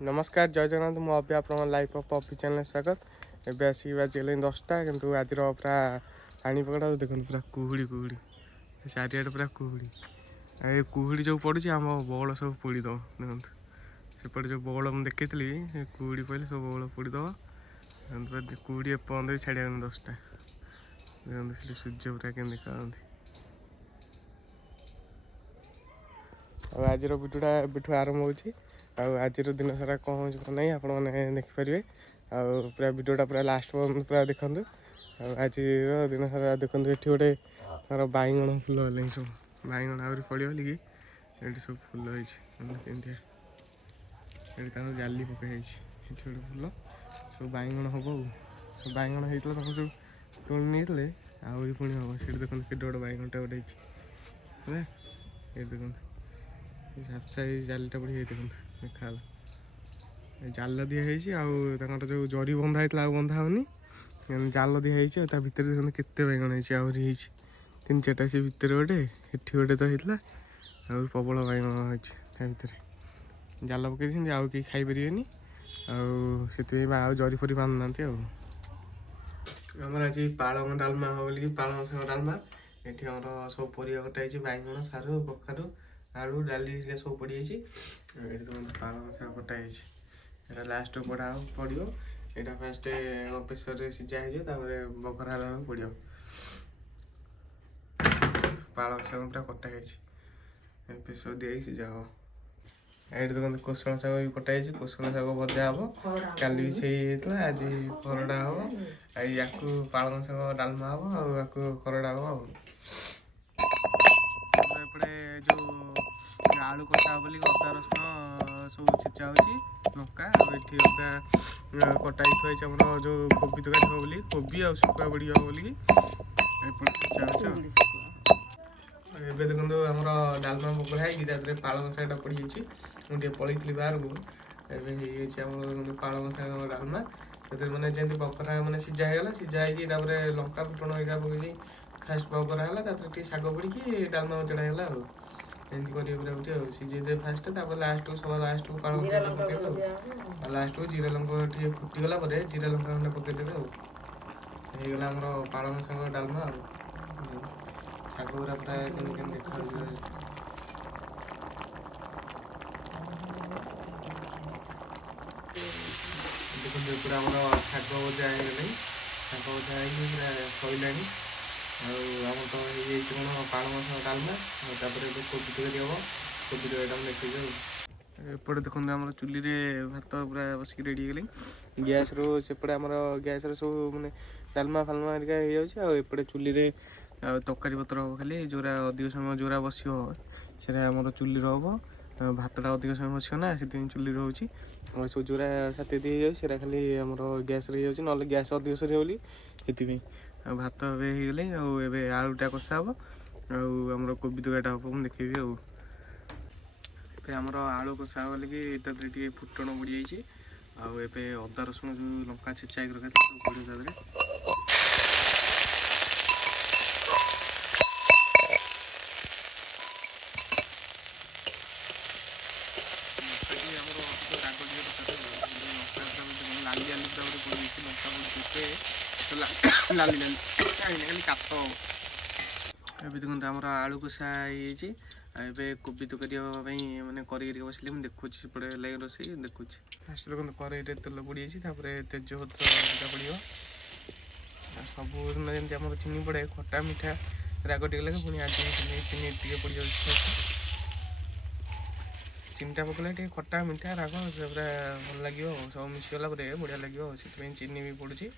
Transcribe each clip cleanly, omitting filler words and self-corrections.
नमस्कार जय जगन्नाथ मु अभी आप लाइव पपी चैनल स्वागत एवं आसिक बाजिगले 10टा कितु आज पूरा पानी पकड़ा देखो पूरा कुहुड़ी कुहुड़ी चारिआडे पूरा कुहुड़ी ये कुहुड़ी जो पड़ी आम बौल सब पोड़ीद देखो सेपटे जो बौल मुझे देखी कुहुड़ी पड़े सब बौल पोड़ीद कुहुड़ी एपर्त भी छाड़ा 10टा देखो सूर्य पूरा के देखा आज भिडियोटा एबठू आरंभ होची आज दिन सारा कौन हो ना आप देखिपारे पूरा भिडियोटा पूरा लास्ट पर्यटन पूरा देखूँ आज दिन सारा देखो ये गोटे तार बैगण फुल है सब बैगण आहरी पड़े बोल कि ये सब फुल होती जाली पकई गोटे फुल सब बैगण हम सब बैगण होता सब तोड़ नहीं आहरी पुणी हम से देखते के गोटे बैगणटा गोटे ये देखते झापसा जालीटा पड़ी देखते देखा जाल दिखाई जो जरी बंधा होता बंधा होनी जाल दिखाई भितर देखते केते बैगण आहरी तीन चार्टा से भितर गोटे एटी गोटे तो होता आ प्रबल बैगण होते जाल पकई आउ कहीं खाईपर से जरी फरी बांधुना आमर आज पालंग डालमा हम बोल पालंग शाग डालमा ये सब परिया कटाई बैगण सारू कखारू आलू डाली सब पड़ी पालंग शाग कटाई लास्ट पड़ा पड़ो यहाँ फास्ट प्रेसर सीझा हो बघरा पड़ो पालंग शाग पूरा कटाई प्रेसर दी सीझा हम ये देखते कोशल शाग भी कटाई कोशल शाग भजा हम कल भी से आज खरड़ा हम या पालंग शाग डालमा हम या खरड़ा हम एपटे जो आलू कटा बोली अदा रसुण सब छेचा हो लंका ये कटाई थोड़ा जो कोबी तक बोली कोबी आ शुखा बड़ी हम बोली छेचा हो देखो आम डालमा पकड़ा है पालंग शागटा पड़ी मुझे पलैली बाहर को एम पालंग शाग डालमा मैंने जमी बकरा मैंने सीझा होगा सीझा हो लंका फुटण हरिका पकई फास्ट बकरा है शाग पड़ी डालमा चढ़ाईगला एमती कर सीझे फास्ट लास्ट को सब लास्ट को पालंग पकड़ लास्ट को जीरा लंका फुटीगला जीरा लंका खंडे पकईदेवे होगला आम पालंग शाग डालमा शाग गुरा पूरा देखा देखते पूरा आम शाग भजा हो शाग भजा सैला आम तो ये कौन पालंग शाग डालमा कोबी तक हम कोबी तक देखिए एपटे देखते आम चुली भात पूरा बसिक रेडी गले गैस रोपटे आम गैस सब मैंने डालमा फालमा हरिका होपटे चुली तरकारी पत्र हम खाली जोरा अधिक समय जोरा बस आम चुली हम भातटा अधिक समय बस ना से चुली रोचे सब जोरा साथी दी से खाली आम गैस रही ना गैस अधिक सर बोली से भात होगले आलूटा कषा हम आमर कोबी तकाटा हम मुझे देखी आमर आलू कषा बोल कि फुटण पड़ जाए अदा रसुण जो लंका छेचा रखा सब पड़े लाली लाली खाली कात देखते आम आलू कषा ये कोबी तकारी मैंने करेई बसली मुझे देखुची सेपटे लगे रोसे देखुची फास्ट देखते करेई तेल पड़ी तेजपत्र पड़ो सब जमी आम चीनी पड़े खटा मीठा राग टे लगे पुणी आज चीनी टे पड़ जाए चीनीटा पकड़े खटा मीठा राग पूरा भल लगे सब मिसीगला बढ़िया लगे से चीनी भी पड़ुची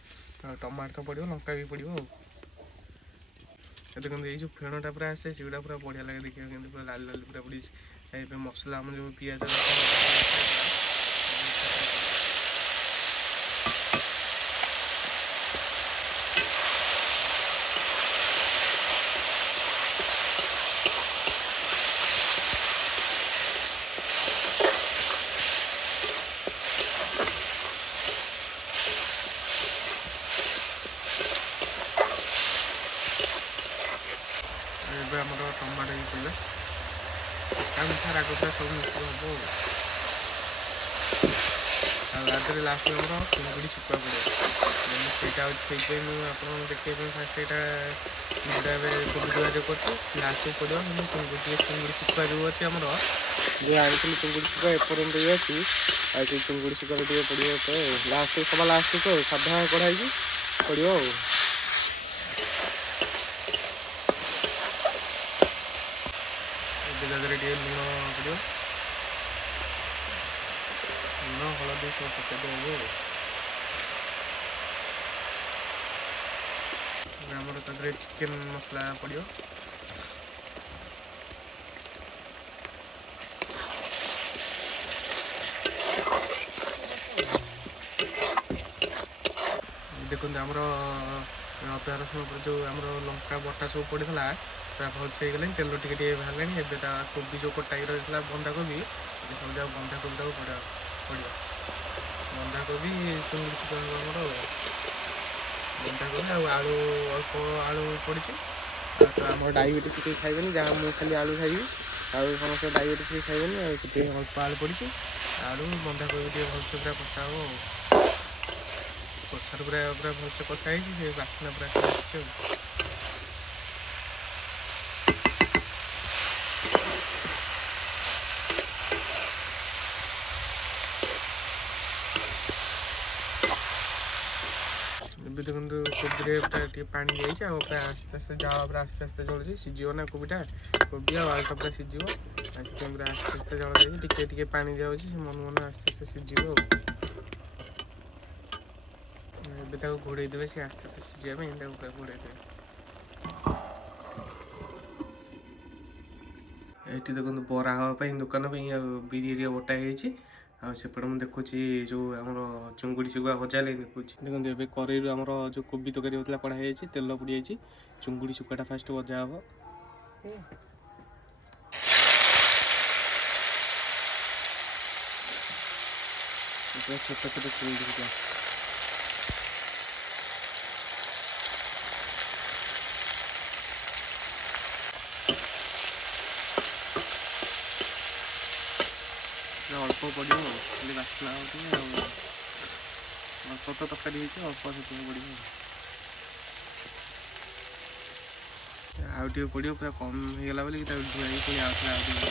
टमाटर तो पड़ो लंका भी पड़ो देखते ये जो फेणटा पूरा आसे सेगुड़ा पूरा बढ़िया लगे देखिए पूरा लाल लाल पूरा पड़ी मसला आम जो पिज टमाटो ही पड़ा मिठा राग सब मिक्स हम ଦେହରେ ଲାଷ୍ଟ ଆମର ଚିଙ୍ଗୁଡ଼ି ଶୁଖୁଆ ପଡ଼ିବ। ସେଇଟା ହେଉଛି ସେଇଥିପାଇଁ ମୁଁ ଆପଣଙ୍କୁ ଦେଖିବା ପାଇଁ ଫାଷ୍ଟ ସେଇଟା ଯେଉଁଟା ଏବେ କୋବି ଯୋଗାଯୋଗ କରୁଛି ଲାଷ୍ଟକୁ ପଡ଼ିବ। କିନ୍ତୁ ଚିଙ୍ଗୁଡ଼ି ଶୁଖୁଆ ଯେଉଁ ଅଛି ଆମର ଯେଉଁ ଆଣିଥିଲି ଚିଙ୍ଗୁଡ଼ି ଶୁଖୁଆ ଏପର୍ଯ୍ୟନ୍ତ ବି ଅଛି। ଆଉ ସେଇ ଚିଙ୍ଗୁଡ଼ି ଶୁଖୁଆରେ ଟିକେ ପଡ଼ିବ ତ ଲାଷ୍ଟକୁ ସବା ଲାଷ୍ଟକୁ ଆଉ ସାଧା କଢ଼ା ହେଇକି ପଡ଼ିବ ଆଉ। ଏବେ ତା ଦେହରେ ଟିକେ ଲୁଣ ପଡ଼ିବ, ଲୁଣ ହଳଦୀ ସବୁ ପକାଇ ଦେବ ଆଉ। ଆମର ତା ଦେହରେ ଚିକେନ୍ ମସଲା ପଡ଼ିବ। ଦେଖନ୍ତୁ ଆମର ଅଦା ରସୁଣ ଉପରେ ଯେଉଁ ଆମର ଲଙ୍କା ବଟା ସବୁ ପଡ଼ିଥିଲା ପୁରା ଭଲସେ ହେଇଗଲାଣି, ତେଲ ଟିକେ ଟିକେ ବାହାରିଲାଣି। ଏବେ ତା କୋବି ଯେଉଁ କଟାକି ରହିଥିଲା ବନ୍ଧାକୋବି, ସବୁ ଯାକ ବନ୍ଧାକୋବିଟାକୁ ପଡ଼ିବ। ବନ୍ଧାକୋବି ଚିଙ୍ଗୁଡ଼ି ଶୁଖୁଆ ଆମର ବନ୍ଧାକୋବି ଆଉ ଆଳୁ ଅଳ୍ପ ଆଳୁ ପଡ଼ିଛି। ତ ଆମର ଡାଇବେଟିସ୍ କେହି ଖାଇବେନି, ଯାହା ମୁଁ ଖାଲି ଆଳୁ ଖାଇବି, ଆଉ ସମସ୍ତେ ଡାଇବେଟିସ୍ କେହି ଖାଇବେନି, ଆଉ ସେଥିପାଇଁ ଅଳ୍ପ ଆଳୁ ପଡ଼ିଛି। ଆଳୁ ବନ୍ଧାକୋବି ଟିକେ ଭଲସେ ପୁରା କଷା ହେବ ଆଉ। କଷାରୁ ପୁରା ଭଲସେ କଷା ହେଇଛି, ସେ ବାସ୍ନା ପୁରା ଆସିଛି ଆଉ। ଏବେ ଦେଖନ୍ତୁ କୋବିରେ ପୁରା ଟିକେ ପାଣି ଯାଇଛି, ଆଉ ପୁରା ଆସ୍ତେ ଆସ୍ତେ ଜାଳ ପୁରା ଆସ୍ତେ ଆସ୍ତେ ଜଳୁଛି। ସିଝିବ ନା କୋବିଟା, କୋବି ଆଉ ଆଳୁଟା ପୁରା ସିଝିବ। ଆଉ ସେଥିପାଇଁ ପୁରା ଆସ୍ତେ ଆସ୍ତେ ଜାଳ ଦେଇକି ଟିକେ ଟିକେ ପାଣି ଦିଆହେଉଛି, ସେ ମନ ଆସ୍ତେ ଆସ୍ତେ ସିଝିବ ଆଉ। ଏବେ ତାକୁ ଘୋଡ଼େଇ ଦେବେ, ସେ ଆସ୍ତେ ଆସ୍ତେ ସିଝିବା ପାଇଁ ତାକୁ ପୁରା ଘୋଡ଼େଇ ଦେବେ। ଏଇଠି ଦେଖନ୍ତୁ ବରା ହେବା ପାଇଁ ଦୋକାନ ପାଇଁ ଆଉ ବିରି ହେରିକା ବଟା ହେଇଯାଇଛି। ଆଉ ସେପଟେ ମୁଁ ଦେଖୁଛି ଯେଉଁ ଆମର ଚିଙ୍ଗୁଡ଼ି ଶୁଖୁଆ ଭଜା ହେଲେ ଦେଖୁଛି। ଦେଖନ୍ତୁ ଏବେ କରେଇରୁ ଆମର ଯେଉଁ କୋବି ତରକାରୀ ହେଉଥିଲା କଢ଼ା ହେଇଯାଇଛି, ତେଲ ପଡ଼ିଯାଇଛି। ଚିଙ୍ଗୁଡ଼ି ଶୁଖୁଆଟା ଫାଷ୍ଟ ଭଜା ହେବ। ଛୋଟ ଛୋଟ ଚିଙ୍ଗୁଡ଼ି ଶୁଖୁଆ ଅଳ୍ପ ପଡ଼ିବ, ଖାଲି ବାସ୍ନା ହେଉଛି। ଆଉ ଅଳ୍ପ ତ ତରକାରୀ ହେଇଛି, ଅଳ୍ପ ସେଥିପାଇଁ ପଡ଼ିବ। ଆଉ ଟିକେ ପଡ଼ିବ, ପୁରା କମ୍ ହେଇଗଲା ବୋଲି ତାକୁ ଧୁଆଇକି ପୁଣି ଆଉଥରେ ଆଉ ଟିକେ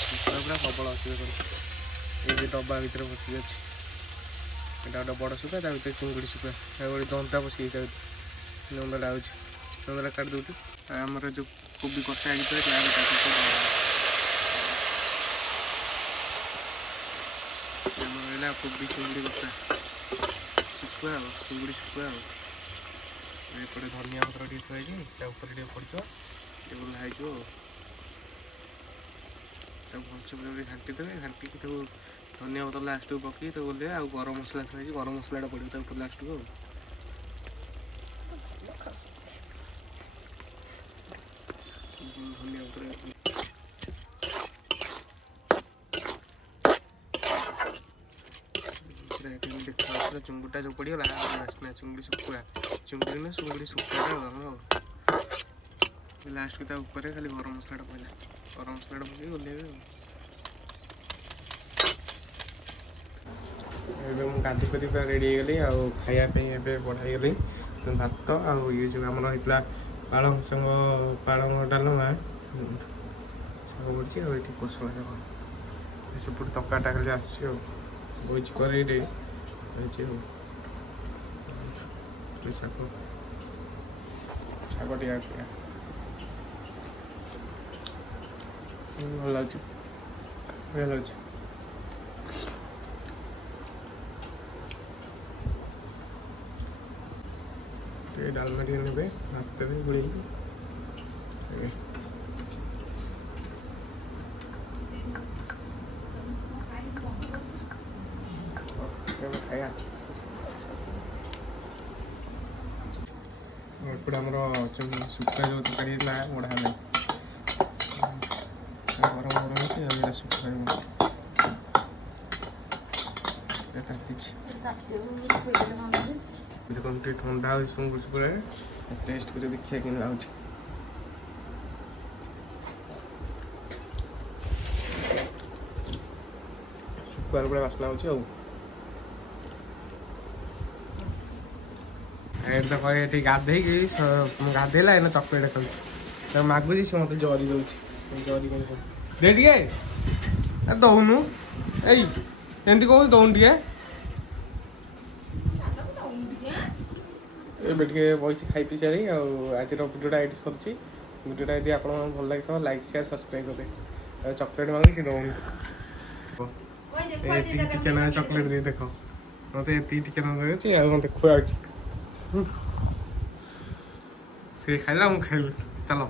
ଶୁଖୁଆ ପୁରା ପ୍ରବଳ ଅଛି। ଦେଖନ୍ତୁ ଏଇ ଯେ ଡବା ଭିତରେ ପଶିକି ଅଛି, ଏଇଟା ଗୋଟେ ବଡ଼ ଶୁଖୁଆ, ତା ଭିତରେ ଚିଙ୍ଗୁଡ଼ି ଶୁଖୁଆ, ତା ଗୋଟେ ଦନ୍ତା ପଶିକି ଯାଉଛି। ଦନ୍ଦାଟା ଆଉଛି, ଦନ୍ଦାଟା କାଟି ଦେଉଛୁ। ଆମର ଯେଉଁ କୋବି କଷା ହେଇକି ଆମର ରହିଲା କୋବି ଚିଙ୍ଗୁଡ଼ି କଷା ଶୁଖୁଆ ଆଉ ଚିଙ୍ଗୁଡ଼ି ଶୁଖୁଆ ଆଉ। ଏପଟେ ଧନିଆ ପତ୍ର ଟିକେ ଥୁଆହେଇଛି, ତା ଉପରେ ଟିକେ ପଡ଼ିଥିବ, ଟିକେ ଭଲ ହେଇଯିବ ଆଉ। ତାକୁ ଭଲସେ ପୁରା ଘାଣ୍ଟି ଦେବେ, ଘାଣ୍ଟିକି ତାକୁ ଧନିଆ ପତ୍ର ଲାଷ୍ଟକୁ ପକାଇକି ତାକୁ ଓହ୍ଲେଇବା। ଆଉ ଗରମ ମସଲା ଥୁଆହେଇଛି, ଗରମ ମସଲାଟା ପଡ଼ିବ ତା ଉପରେ ଲାଷ୍ଟକୁ ଆଉ। ଧନିଆ ପତ୍ର ଦେଖା ଚିଙ୍ଗୁଡ଼ିଟା ଯେଉଁ ପଡ଼ିଗଲା, ବାସ୍ନା ଚିଙ୍ଗୁଡ଼ି ଶୁଖୁଆ, ଚିଙ୍ଗୁଡ଼ି ନା ଚିଙ୍ଗୁଡ଼ି ଶୁଖୁଆଟା ଆଉ ଆମର। ଲାଷ୍ଟକୁ ତା ଉପରେ ଖାଲି ଗରମ ମସଲାଟା ପଡ଼ିଲା, ଗରମ ମସଲାଟା ପକାଇକି ଓହ୍ଲେଇବେ ଆଉ। ଏବେ ମୁଁ ଗାଧୋଇ ପାଧୋଇ ପୁରା ରେଡ଼ି ହେଇଗଲି, ଆଉ ଖାଇବା ପାଇଁ ଏବେ ବଢ଼ା ହେଇଗଲି। ଭାତ ଆଉ ଇଏ ଯେଉଁ ଆମର ହେଇଥିଲା ପାଳଙ୍ଗ ଡାଲମା, ଶାଗ ପଡ଼ିଛି, ଆଉ ଏଠି କୋଶଳା ଶାଗ। ସେପଟେ ତରକାରୀଟା ଖାଲି ଆସୁଛି ଆଉ, ବଇଛି କରେଇରେ ହେଇଛି ଆଉ। ଶାଗ ଟିକେ ଆସିଲା, ଭଲ ଲାଗୁଛି, ବଢ଼ିଆ ଲାଗୁଛି। ଟିକେ ଡାଲମା ଟିକେ ନେବେ, ଭାତରେ ଗୋଳେଇକି ଖାଇବା। ଏପଟେ ଆମର ଶୁଖୁଆ ଯେଉଁ ତରକାରୀ ହେଇଥିଲା ବଢ଼ିଆ ହେଲା, ଗରମ ଗରମ ହେଇଛି। ଆଉ ଏଇଟା ଶୁଖୁଆ କାଟିଛି, ଦେଖନ୍ତୁ ଟିକେ ଥଣ୍ଡା ହେଉଛି ଶୁଖୁଆ, ଟେଷ୍ଟ କରି ଦେଖିବା କେମିତି ଲାଗୁଛି। ଶୁଖୁଆର ପୁରା ବାସ୍ନା ହେଉଛି ଆଉ। ଏଠି ତ କହେ ଏଠି ଗାଧେଇକି ଗାଧେଇଲା ଏଇନା ଚକୋଲେଟ୍ ଖାଉଛି ତାକୁ ମାଗୁଛି ସେ ମୋତେ ଜରି ଦେଉଛି ଜରି କ'ଣ ଦେ ଟିକେ ଦଉନୁ ଏଇ ଏମିତି କହୁଛୁ ଦଉନୁ ଟିକେ ଏବେ ଟିକେ ବଇଛି ଖାଇ ପିଇ ସାରି ଆଉ ଆଜିର ଭିଡ଼ିଓଟା ଏଇଠି ସରୁଛି ଭିଡ଼ିଓଟା ଯଦି ଆପଣଙ୍କୁ ଭଲ ଲାଗିଥିବ ଲାଇକ୍ ସେୟାର ସବସ୍କ୍ରାଇବ୍ କରିବେ ଆଉ ଚକୋଲେଟ୍ ମାଗୁଛି ସେ ଦଉନି ଏତିକି ଟିକେ ନା ଚକୋଲେଟ୍ ଦେଇ ଦେଖ ମୋତେ ଏତିକି ଟିକେ ନା ଦେଉଛି ଆଉ ମୋତେ ଖୁଆଉଛି ସେ ଖାଇଲା ମୁଁ ଖାଇଲି ଚାଲ